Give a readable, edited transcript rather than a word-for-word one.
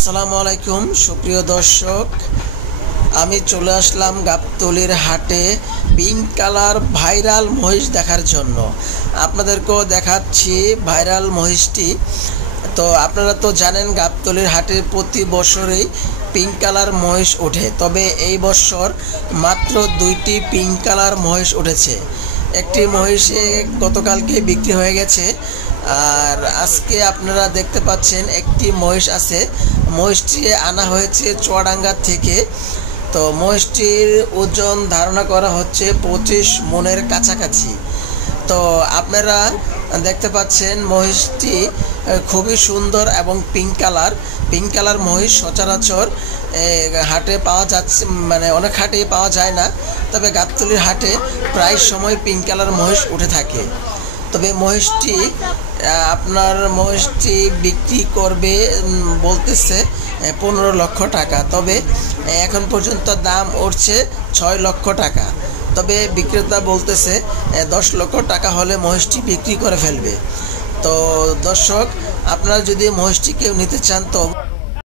আসসালামু আলাইকুম সুপ্রিয় দর্শক, আমি চলে আসলাম গাবতলীর হাটে পিঙ্ক কালার ভাইরাল মহিষ দেখার জন্য। আপনাদেরকেও দেখাচ্ছি ভাইরাল মহিষটি। তো আপনারা তো জানেন গাবতলীর হাটে প্রতি বছরেই পিঙ্ক কালার মহিষ ওঠে, তবে এই বছর মাত্র 2টি পিঙ্ক কালার মহিষ উঠেছে। একটি মহিষে গতকালকে বিক্রি হয়ে গেছে, আর আজকে আপনারা দেখতে পাচ্ছেন একটি মহিষ আছে। মহিষটি আনা হয়েছে চুয়াডাঙ্গা থেকে। তো মহিষটির ওজন ধারণা করা হচ্ছে 25 মনের কাছাকাছি। তো আপনারা দেখতে পাচ্ছেন মহিষটি খুবই সুন্দর এবং পিঙ্ক কালার মহিষ সচরাচর হাটে পাওয়া যাচ্ছে, মানে অনেক হাটেই পাওয়া যায় না, তবে গাবতলীর হাটে প্রায় সময় পিঙ্ক কালার মহিষ উঠে থাকে। তবে মহিষটি বিক্রি করবে বলতেছে 15 লক্ষ টাকা, তবে এখন পর্যন্ত দাম উঠছে 6 লক্ষ টাকা। তবে বিক্রেতা বলতেছে 10 লক্ষ টাকা হলে মহিষটি বিক্রি করে ফেলবে। তো দর্শক, আপনারা যদি মহিষটি কেউ নিতে চান তো